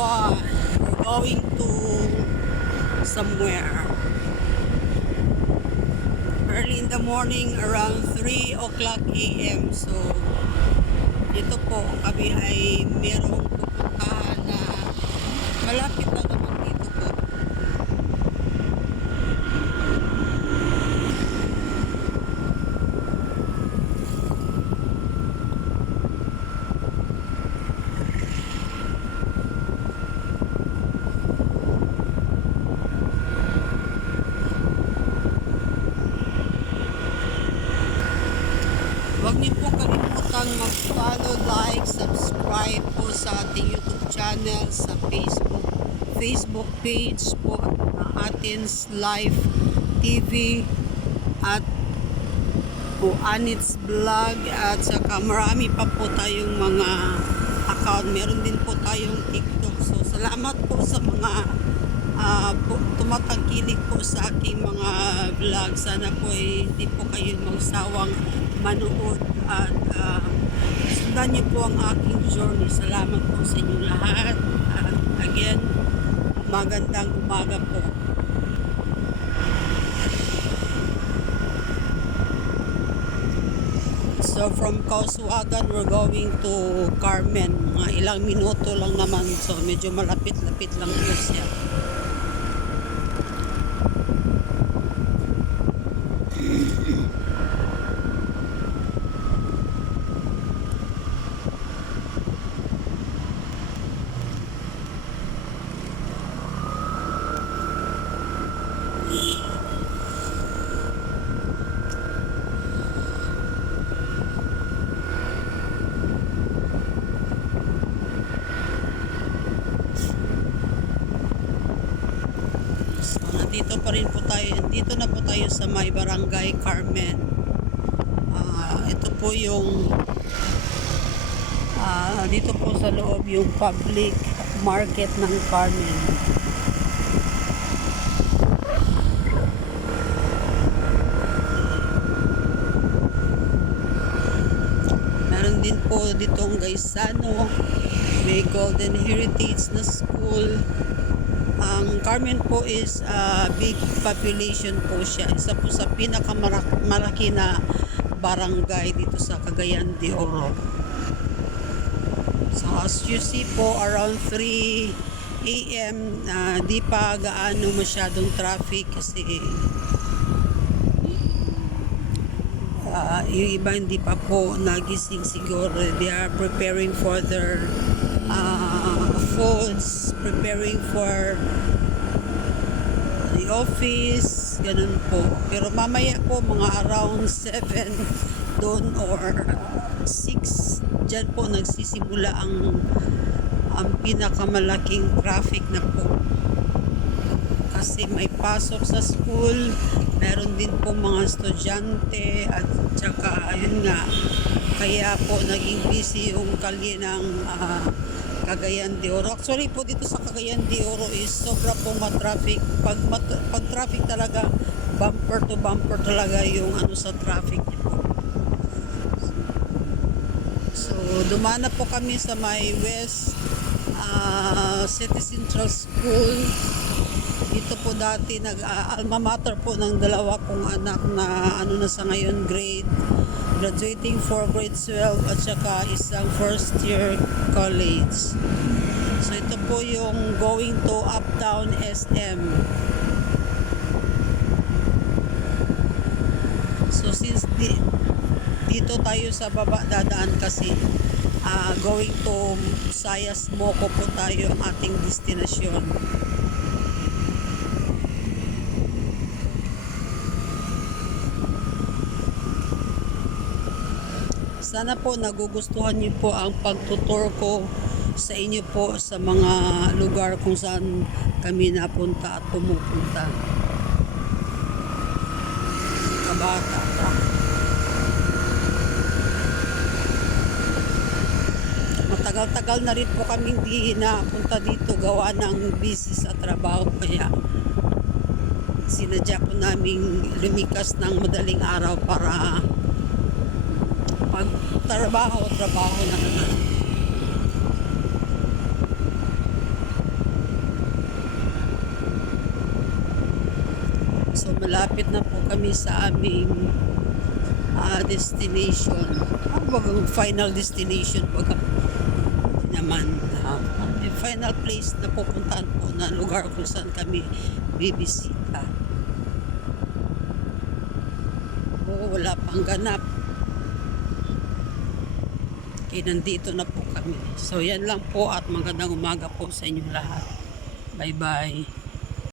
everyone. We're going to somewhere. Early in the morning, around 3 o'clock a.m. So, dito po kami ay merong pupuntahan na malapit lang naman dito po. Huwag niyo po kalimutang mag-follow, like, subscribe po sa ating YouTube channel, sa Facebook page po ng Athens Live TV at po Anits Vlog at saka marami pa po tayong mga account. Meron din po tayong TikTok. So salamat po sa mga tumatangkilik po sa aking mga vlog. Sana po hindi po kayo magsawang manood at sundan niyo po ang aking journey. Salamat po sa inyong lahat. At again, magandang umaga po. So from Kauswagan, we're going to Carmen. Mga ilang minuto lang naman. So medyo malapit-lapit lang po siya. Dito pa rin po tayo, dito na po tayo sa may Barangay Carmen. Ito po yung dito po sa loob yung public market ng Carmen. Meron din po ditong Gaisano, may Golden Heritage na school. Ang Carmen po is big population po siya. Isa po sa pinakamalaki na barangay dito sa Cagayan de Oro. So as you see po, around 3 a.m. Di pa gaano masyadong traffic kasi yung iba hindi pa po nagising siguro. They are preparing for their foods, preparing for the office, ganun po. Pero mamaya po mga around 7 doon or 6 dyan po nagsisimula ang pinakamalaking traffic na po. Kasi may pasok sa school, meron din po mga estudyante at saka ayun nga, kaya po naging busy yung kalye ng Cagayan de Oro. Actually po dito sa Cagayan de Oro is sobra po ma-traffic. Pag traffic talaga, bumper to bumper talaga yung sa traffic po. So dumana po kami sa may West City Central School. Dito po dati alma mater po ng dalawa kong anak na na sa ngayon graduating for grade 12 at saka isang first year college. So ito po yung going to Uptown SM. So since dito tayo sa baba dadaan kasi going to Sayas Moco po tayo ang ating destinasyon. Sana po nagugustuhan niyo po ang pagtutur ko sa inyo po sa mga lugar kung saan kami napunta at pumupunta. Kabata pa. Matagal-tagal na rin po kami hindi napunta dito gawa ng busy sa trabaho kaya sinadya po naming lumikas ng madaling araw para trabaho na naman. malapit na po kami sa aming destination. Bagang final destination baga naman. The final place na pupuntahan po na lugar kung saan kami bibisita. Wala pang ganap. Okay, nandito na po kami. So yan lang po at magandang umaga po sa inyo lahat. Bye bye.